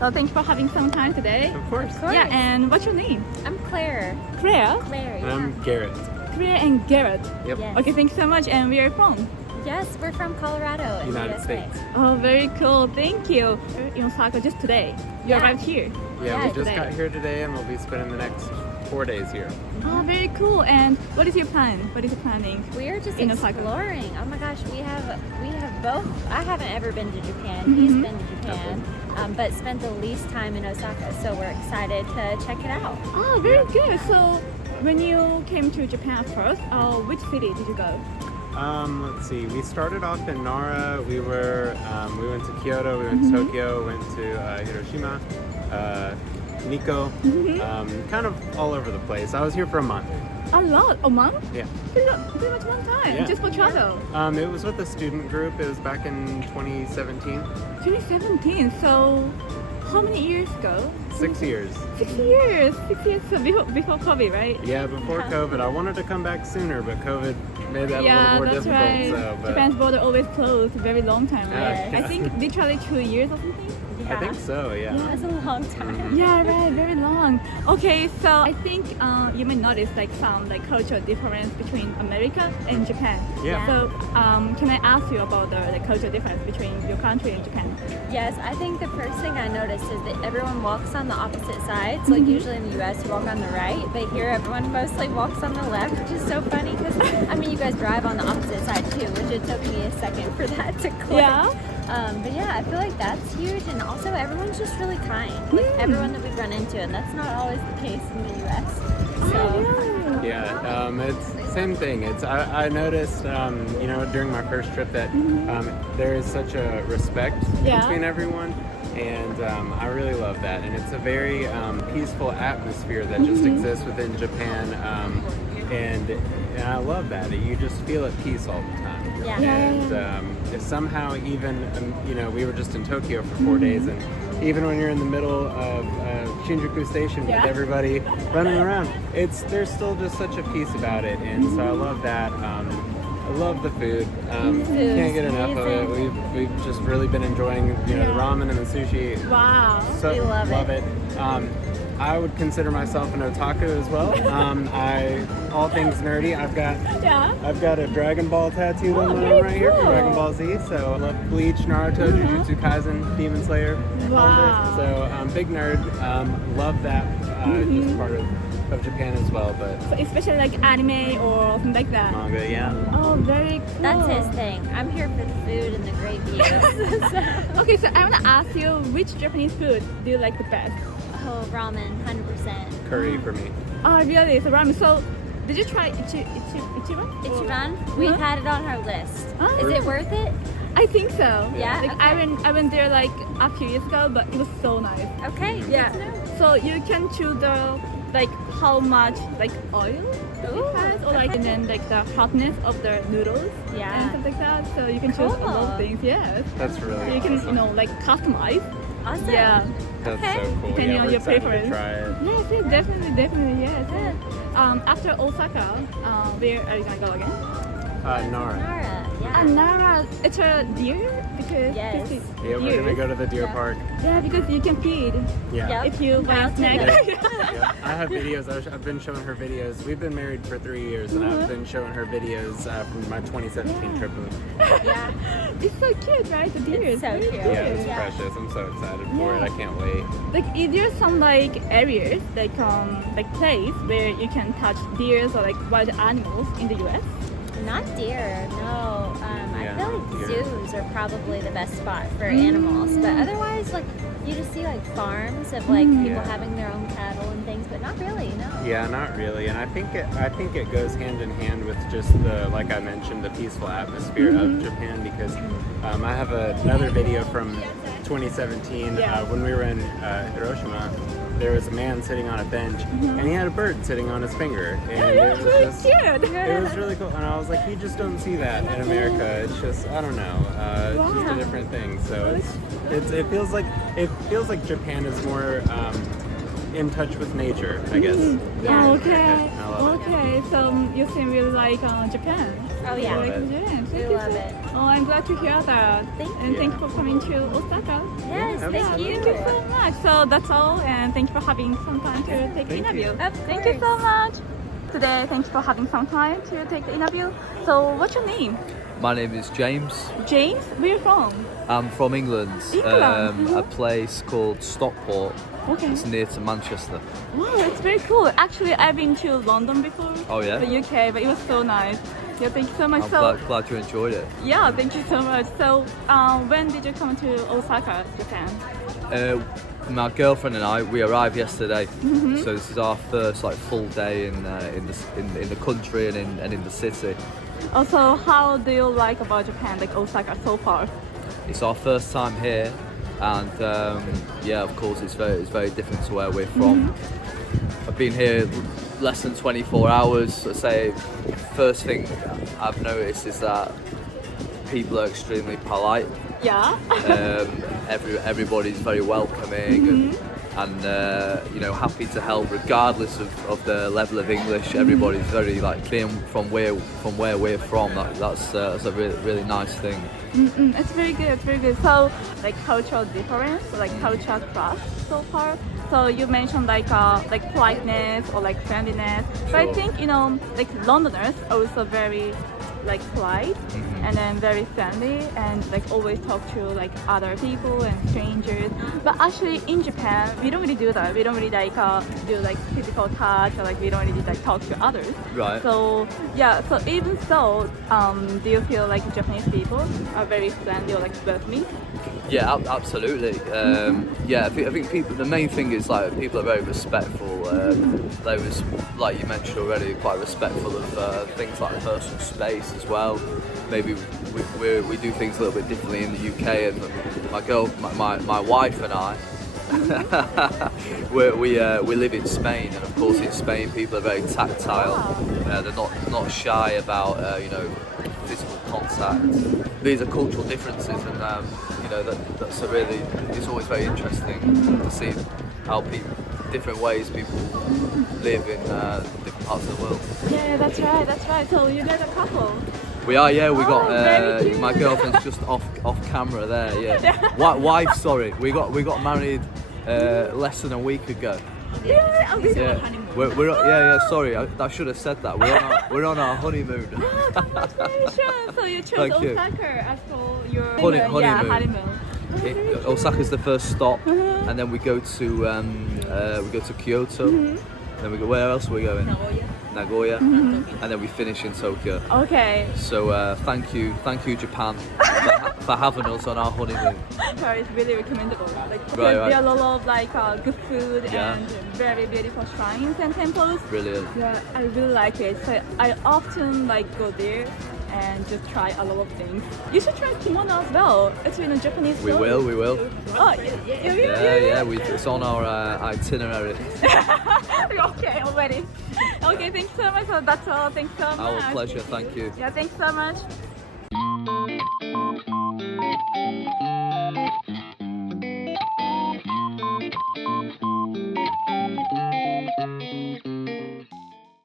Well, thank you for having some time today. Of course. Yeah, and what's your name? I'm Claire. Claire? Claire, And yeah. I'm Garrett. Claire and Garrett. Yep. Yes. Okay, thank you so much. And where are you from? Yes, we're from Colorado in United the USA. States. Oh, very cool. Thank you. In Osaka just today. You Yeah. arrived here. Yeah, we just today. got here today and we'll be spending the next 4 days here. Oh, very cool. And what is your plan? What is your planning? We are just In Osaka. exploring. Oh my gosh, we have both. I haven't ever been to Japan. He's been to Japan, but spent the least time in Osaka. So we're excited to check it out. Oh, very good. So when you came to Japan first, which city did you go? Let's see. We started off in Nara. We went to Kyoto. We went to Tokyo. Went to Hiroshima, Nikko. Kind of all over the place. I was here for a month. A lot. A month? Yeah. Pretty much one time. Yeah. Just for travel. It was with a student group. It was back in 2017. 2017. So how many years ago? 6 years. 6 years. 6 years. So before COVID, right? Yeah, before COVID. I wanted to come back sooner, but COVID made that a little Yeah, more that's difficult. right. So, but Japan's border always closed a very long time, right? Yeah. I think literally 2 years or something. I think so. Yeah. It was a long time. Yeah, right, very long. Okay, so I think you may notice like some like cultural difference between America and Japan. Yeah. So can I ask you about the cultural difference between your country and Japan? Yes, I think the first thing I noticed is that everyone walks on the opposite sides. Like usually in the U.S. you walk on the right, but here everyone mostly walks on the left, which is so funny because I mean you guys drive on the opposite side too, which it took me a second for that to click. Yeah. But yeah, I feel like that's huge, and also everyone's just really kind. Like everyone that we run into, and that's not always the case in the U.S. So Yeah, it's same thing. I noticed, during my first trip that there is such a respect Yeah. between everyone, and I really love that. And it's a very peaceful atmosphere that just exists within Japan, and I love that. You just feel at peace all the time. Yeah. And somehow even, we were just in Tokyo for 4 days, and even when you're in the middle of Shinjuku Station with Yeah. everybody running around, there's still just such a peace about it, and so I love that. I love the food. Can't get enough of it. We've just really been enjoying, the ramen and the sushi. Wow. So We love it. I would consider myself an otaku as well. All things nerdy. Yeah. I've got a Dragon Ball tattooed on my arm right here from cool. Dragon Ball Z. So I love Bleach, Naruto, Jujutsu Kaisen, Demon Slayer, all Wow. this. So big nerd. Love that. Just part of Japan as well. But So especially like anime or something like that. manga, yeah. Oh, very cool. that's his thing. I'm here for the food and the great views. Okay, so I want to ask you, which Japanese food do you like the best? Oh, ramen, 100%. Curry for me. Oh, really? So ramen. So did you try Ichiban? Ichiban, we've had it on our list. Ah. Is it worth it? I think so. Yeah? Like Okay. I went there like a few years ago, but it was so nice. Okay. Yeah. good to know. So you can choose the like how much like oil it has, or like and then like the hotness of the noodles Yeah. and stuff like that. So you can choose all those Cool. things. Yes. That's really So you can awesome. like customize. Awesome. Yeah. That's Okay. so cool. Depending Yeah, on we're your excited to preference. try it. Yes, definitely, yes. After Osaka, where are you gonna go again? Nara. Nara, yeah. Nara, it's a deer because Yes. this is Yeah, we're deer. gonna go to the deer Yeah. park. Yeah, because you can feed Yeah. Yep. if you buy a Mountain snack. goat. Yeah, I have videos. I've been showing her videos. We've been married for 3 years, and I've been showing her videos from my 2017 trip. Yeah. It's so cute, right? The deer. It's so very cute. Yeah, it's Yeah. precious. I'm so excited for it. I can't wait. Like, is there some like areas like place where you can touch deers or like wild animals in the U.S.? Not deer, no. I Yeah, feel like deer. zoos are probably the best spot for animals, but otherwise, like you just see like farms of like people Yeah. having their own cattle and things, but not really, no. Yeah, not really. And I think it goes hand in hand with just like I mentioned, the peaceful atmosphere of Japan, because I have another video from 2017 Yeah. when we were in Hiroshima. There was a man sitting on a bench, and he had a bird sitting on his finger, and it That's was really just. cute. It was really cool, and I was like, you just don't see that in America. It's just, I don't know, it's just a different thing. So it feels like Japan is more in touch with nature, I guess. Yeah. Okay. I love it. Okay. So you seem really like Japan. Oh yeah. Love it. Thank We you love it. Oh, I'm glad to hear that. Thank And you. thank you for coming to Osaka. Yes, Yeah, thank absolutely. you. Thank you so much. So that's all, and thank you for having some time to take the Thank you. interview. Of Thank you so much. Today, thank you for having some time to take the interview. So, what's your name? My name is James. James. Where are you from? I'm from England, England, a place called Stockport. Okay. It's near to Manchester. Wow, it's very cool. Actually, I've been to London before. Oh, yeah? The UK, but it was so nice. Yeah, thank you so much. I'm glad you enjoyed it. Yeah, thank you so much. So, when did you come to Osaka, Japan? My girlfriend and I, we arrived yesterday, so this is our first full day in the country and in the city. Also, how do you like about Japan, like Osaka, so far? It's our first time here, and yeah, of course, it's very different to where we're from. I've been here less than 24 hours. I say, first thing I've noticed is that people are extremely polite. Yeah. Everybody's very welcoming and happy to help regardless of the level of English. Everybody's very being from where we're from. That's a really nice thing. It's very good. It's very good. So, like cultural difference, like cultural clash so far. So you mentioned like politeness or like friendliness. But I Sure. think Londoners also very polite and then very friendly and always talk to other people and strangers. But actually in Japan we don't really do that. We don't really do physical touch or we don't really talk to others. Right. So yeah. So even so, do you feel like Japanese people are very friendly or welcoming? Yeah, absolutely. Yeah, I think people. The main thing is people are very respectful. They was, like you mentioned already, quite respectful of things like personal space as well. Maybe we do things a little bit differently in the UK. And my wife and I, we live in Spain, and of course in Spain people are very tactile. They're not shy about physical contact. These are cultural differences, and that's it's always very interesting to see how different ways people live in different parts of the world. Yeah, that's right. So you guys are a couple. We are, yeah. We very cute. got my girlfriend's just off camera there. Yeah, wife. Sorry, we got married less than a week ago. Really? Oh, this is Yeah, a honeymoon. we're sorry, I should have said that. We're on our honeymoon. Congratulations! So you chose Thank you. Osaka as for your Honeymoon. Yeah, honeymoon. Osaka's the first stop, and then we go to Kyoto. Then we go. Where else are we going? Nagoya, and then we finish in Tokyo. Okay. So thank you Japan for having us on our honeymoon. Paris is really recommendable. Right. There are a lot of good food Yeah. and very beautiful shrines and temples. Brilliant. Yeah, I really like it. So I often go there and just try a lot of things. You should try kimono as well. It's Japanese. We clothing. will. Oh, Yeah. It's on our itinerary. Okay, already. Okay, thanks so much. So that's all. Thanks so much. Our pleasure. Thank you. Yeah, thanks so much.